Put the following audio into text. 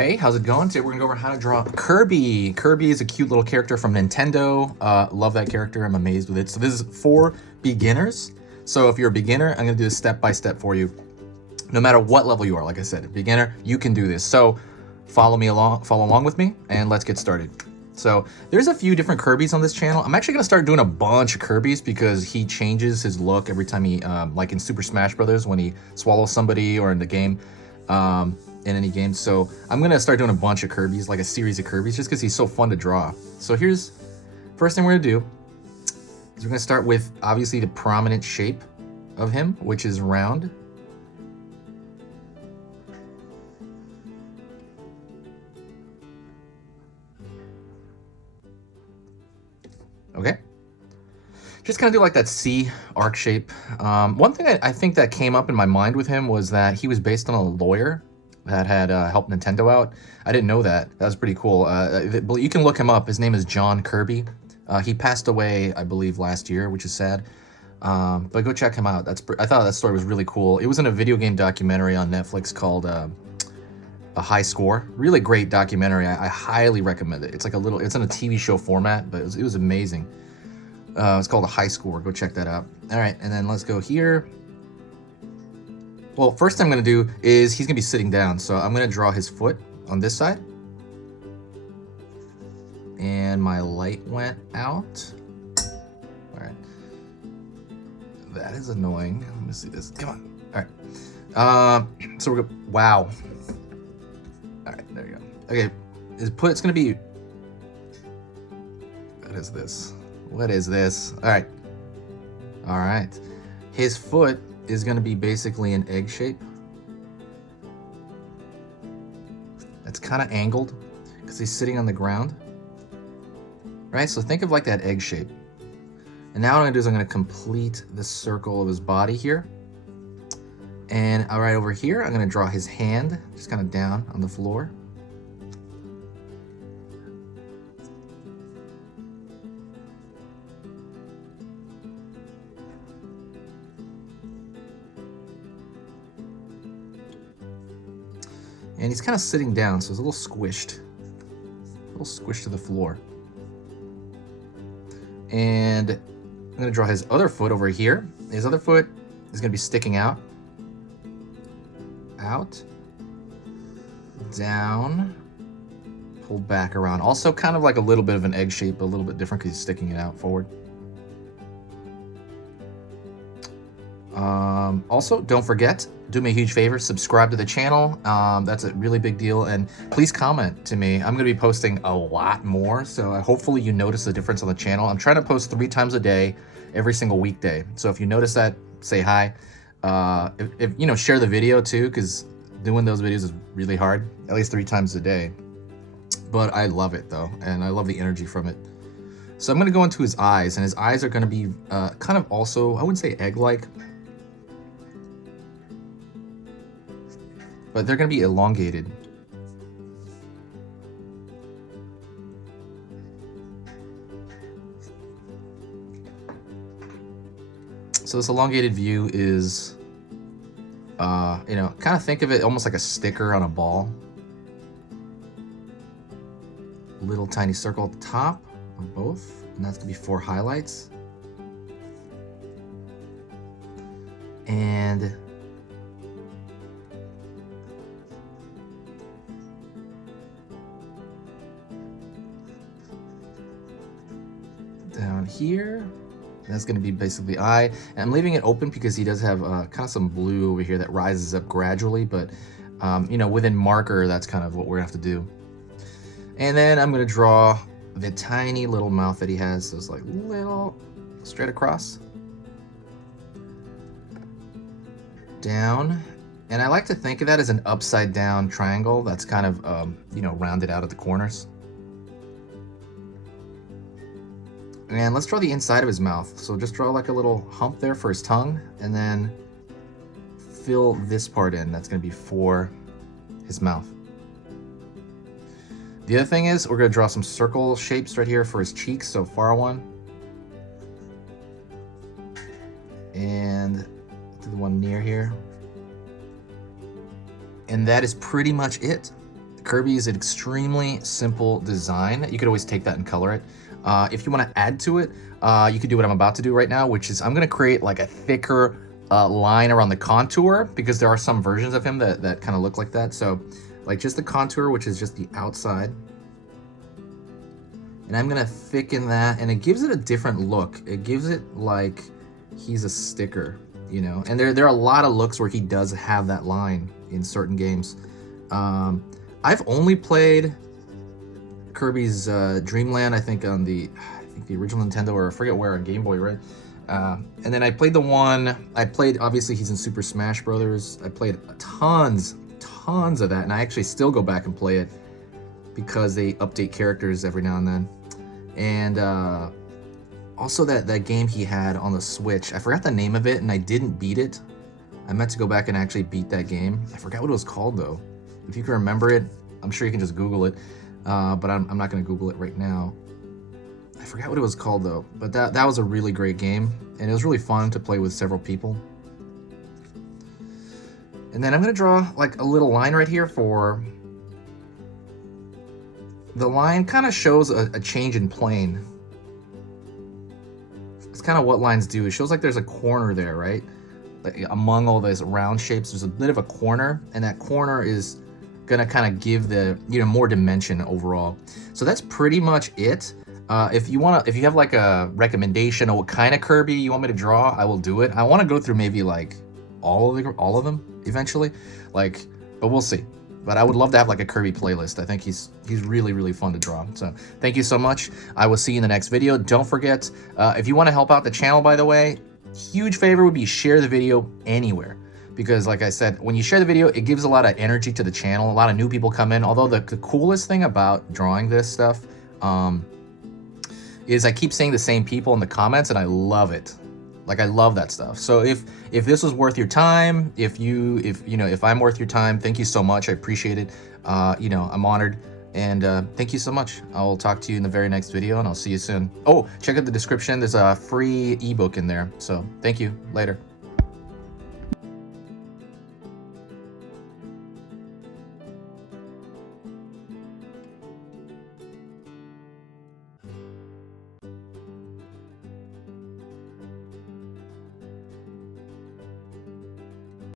Hey, how's it going? Today we're gonna go over how to draw Kirby. Kirby is a cute little character from Nintendo. Love that character, I'm amazed with it. So this is for beginners. So if you're a beginner, I'm gonna do this step by step for you. No matter what level you are, like I said, beginner, you can do this. So follow along with me, and let's get started. So there's a few different Kirbys on this channel. I'm actually gonna start doing a bunch of Kirbys because he changes his look every time he, like in Super Smash Brothers when he swallows somebody, or in the game, in any game. So I'm gonna start doing a bunch of Kirbys, like a series of Kirbys, just because he's so fun to draw. So here's, first thing we're gonna do is we're gonna start with obviously the prominent shape of him, which is round. Okay, just kind of do like that C arc shape. One thing I think that came up in my mind with him was that he was based on a lawyer that had helped Nintendo out. I didn't know that. That was pretty cool. You can look him up. His name is John Kirby. He passed away, I believe, last year, which is sad. But go check him out. I thought that story was really cool. It was in a video game documentary on Netflix called A High Score. Really great documentary. I highly recommend it. It's like it's in a TV show format, but it was amazing. It's called A High Score. Go check that out. All right, and then let's go here. Well, first thing I'm going to do is he's going to be sitting down. So I'm going to draw his foot on this side. And my light went out. All right. That is annoying. Let me see this. Come on. All right. So we're going to... Wow. All right, there you go. Okay. It's going to be... What is this? What is this? All right. All right. His foot is going to be basically an egg shape. It's kind of angled because he's sitting on the ground. Right? So think of like that egg shape. And now what I'm going to do is I'm going to complete the circle of his body here. And right over here, I'm going to draw his hand, just kind of down on the floor. And he's kind of sitting down, so it's a little squished to the floor. And I'm going to draw his other foot over here. His other foot is going to be sticking out, down, pulled back around. Also kind of like a little bit of an egg shape, but a little bit different because he's sticking it out forward. Also, don't forget, do me a huge favor, subscribe to the channel. That's a really big deal, and please comment to me. I'm going to be posting a lot more, so hopefully you notice the difference on the channel. I'm trying to post 3 times a day, every single weekday. So if you notice that, say hi. If you know, share the video too, because doing those videos is really hard, at least 3 times a day. But I love it though, and I love the energy from it. So I'm going to go into his eyes, and his eyes are going to be kind of also, I wouldn't say egg-like, but they're going to be elongated. So this elongated view is, you know, kind of think of it almost like a sticker on a ball. Little tiny circle at the top of both, and that's going to be 4 highlights. And down here, that's going to be basically eye. And I'm leaving it open because he does have kind of some blue over here that rises up gradually, but you know, within marker, that's kind of what we're gonna have to do. And then I'm going to draw the tiny little mouth that he has, so it's like little straight across, down. And I like to think of that as an upside down triangle that's kind of you know, rounded out at the corners. And let's draw the inside of his mouth. So just draw like a little hump there for his tongue, and then fill this part in. That's going to be for his mouth. The other thing is we're going to draw some circle shapes right here for his cheeks. So far one. And to the one near here. And that is pretty much it. Kirby is an extremely simple design. You could always take that and color it. If you want to add to it, you could do what I'm about to do right now, which is I'm going to create like a thicker line around the contour, because there are some versions of him that kind of look like that. So like just the contour, which is just the outside. And I'm going to thicken that, and it gives it a different look. It gives it like he's a sticker, you know? And there are a lot of looks where he does have that line in certain games. I've only played Kirby's Dreamland, I think on the original Nintendo, or I forget where, on Game Boy, right? And then I played the one, obviously he's in Super Smash Brothers. I played tons of that, and I actually still go back and play it because they update characters every now and then. And also that game he had on the Switch, I forgot the name of it, and I didn't beat it. I meant to go back and actually beat that game. I forgot what it was called though. If you can remember it, I'm sure you can just Google it, but I'm not going to Google it right now. I forgot what it was called though, but that was a really great game, and it was really fun to play with several people. And then I'm going to draw like a little line right here for... The line kind of shows a change in plane. It's kind of what lines do. It shows like there's a corner there, right? Like among all those round shapes, there's a bit of a corner, and that corner is gonna kind of give the, you know, more dimension overall. So that's pretty much it. If you have like a recommendation of what kind of Kirby you want me to draw, I will do it. I want to go through maybe like all of them eventually, like, but we'll see. But I would love to have like a Kirby playlist. I think he's really, really fun to draw. So thank you so much. I will see you in the next video. Don't forget, if you want to help out the channel, by the way, huge favor would be share the video anywhere. Because like I said, when you share the video, it gives a lot of energy to the channel. A lot of new people come in. Although the coolest thing about drawing this stuff is I keep seeing the same people in the comments, and I love it. Like, I love that stuff. So if this was worth your time, if I'm worth your time, thank you so much. I appreciate it. I'm honored. And thank you so much. I'll talk to you in the very next video, and I'll see you soon. Oh, check out the description. There's a free ebook in there. So thank you. Later.